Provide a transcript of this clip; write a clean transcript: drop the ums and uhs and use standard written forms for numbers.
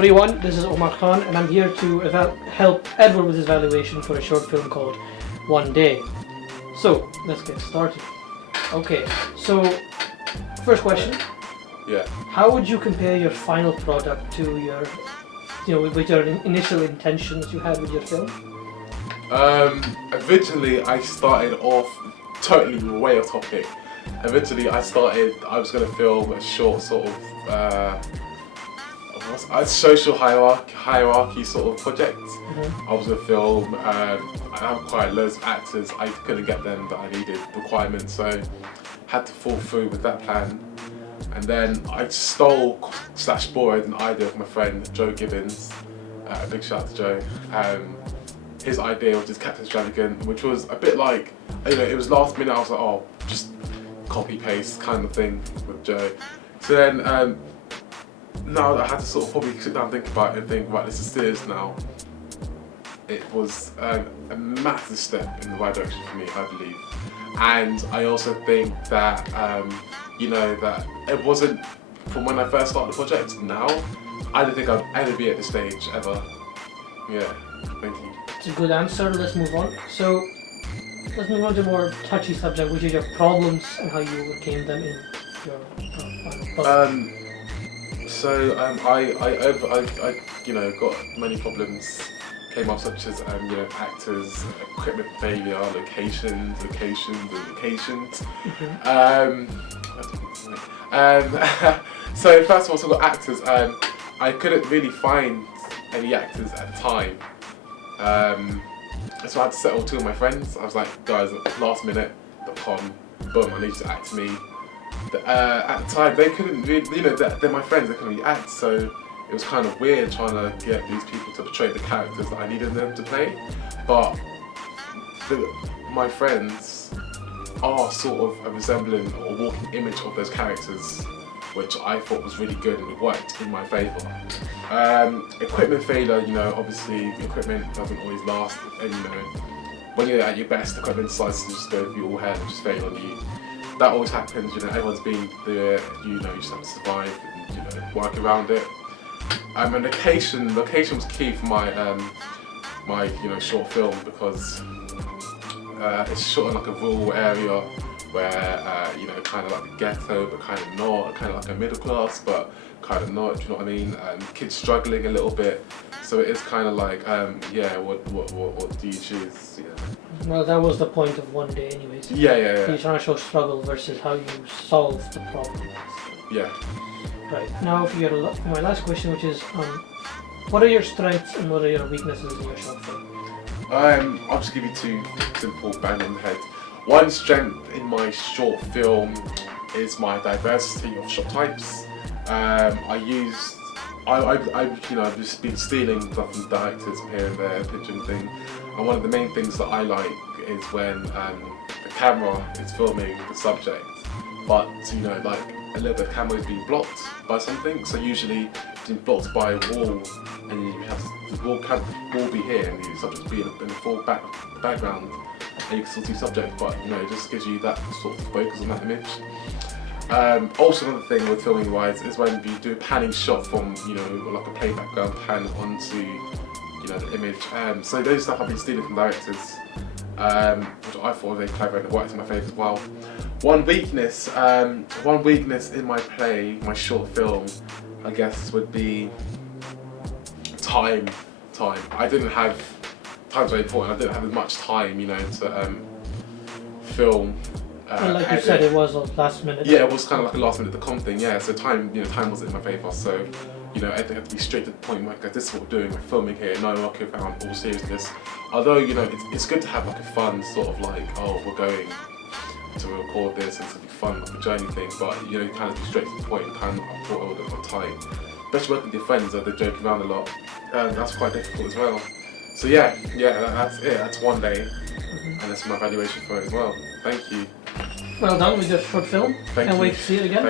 everyone, this is Omar Khan and I'm here to help Edward with his evaluation for a short film called One Day. So, let's get started. Okay, so first question. Yeah. How would you compare your final product to your, with your initial intentions you had with your film? Originally I started off totally way off topic. Originally I was going to film a short sort of a social hierarchy sort of project. Mm-hmm. I was going to film, I have quite loads of actors, I couldn't get them that I needed, requirements, so had to fall through with that plan. And then I stole/borrowed an idea of my friend Joe Gibbons, a big shout out to Joe. His idea was just Captain Extravagant, which was a bit like, it was last minute, I was like, oh, just copy paste kind of thing with Joe. So then, now that I had to sort of probably sit down and think about it and think, right, this is serious now, it was a massive step in the right direction for me, I believe. And I also think that, that it wasn't, from when I first started the project now, I don't think I'd ever be at this stage ever. Yeah, thank you. It's a good answer. Let's move on. So, let's move on to a more touchy subject, which is your problems and how you overcame them in your project. I got many problems. Came up such as actors, equipment failure, locations. So first of all, so I got actors. I couldn't really find any actors at the time. So I had to settle two of my friends. I was like, guys, lastminute.com, boom, I need you to act me. At the time, they couldn't really, they're my friends, they couldn't really act, so it was kind of weird trying to get these people to portray the characters that I needed them to play. But my friends are sort of a resembling or walking image of those characters, which I thought was really good and it worked in my favour. Equipment failure, obviously equipment doesn't always last, and when you're at your best, equipment decides to just go over your head and just fail on you. That always happens, everyone's been there, you just have to survive and work around it. And location was key for my short film, because it's shot in like a rural area where kind of like a ghetto but kind of not, kind of like a middle class but kind of not, do you know what I mean? Kids struggling a little bit, so it is kind of like what do you choose? Yeah. Well, that was the point of One Day anyways. Yeah. You're trying to show struggle versus how you solve the problem. Yeah. Right, now for my last question, which is what are your strengths and what are your weaknesses in your short film? I'll just give you two simple bang on the head. One strength in my short film is my diversity of shot types. I've just been stealing stuff from directors here and there, pitching thing. And one of the main things that I like is when the camera is filming the subject, but like a little bit of camera is being blocked by something. So usually it's been blocked by a wall, and you have the wall be here, and the subject be in the full background, and you can still see subject, but it just gives you that sort of focus on that image. Also, another thing with filming wise is when you do a panning shot from like a plain background pan onto the image. So those stuff I've been stealing from directors, which I thought were very clever and it worked in my favour as well. One weakness in my my short film, I guess, would be time. I didn't have, time's very important, I didn't have as much time, to film. And like you said, it was a last minute. Yeah, it was kind of like a last minute thing, yeah, so time wasn't in my favour, so everything had to be straight to the point, like, this is what we're doing, we're filming here, no mucking around, all seriousness. Although, it's good to have like a fun sort of like, oh, we're going to record this and it's going to be fun, like a journey thing, but kind of be straight to the point and kind of put all the time. Especially working with your friends, they joke around a lot, that's quite difficult as well. So yeah, that's it, that's One Day, and that's my evaluation for it as well. Thank you. Well done with your short film. Can't wait to see it again.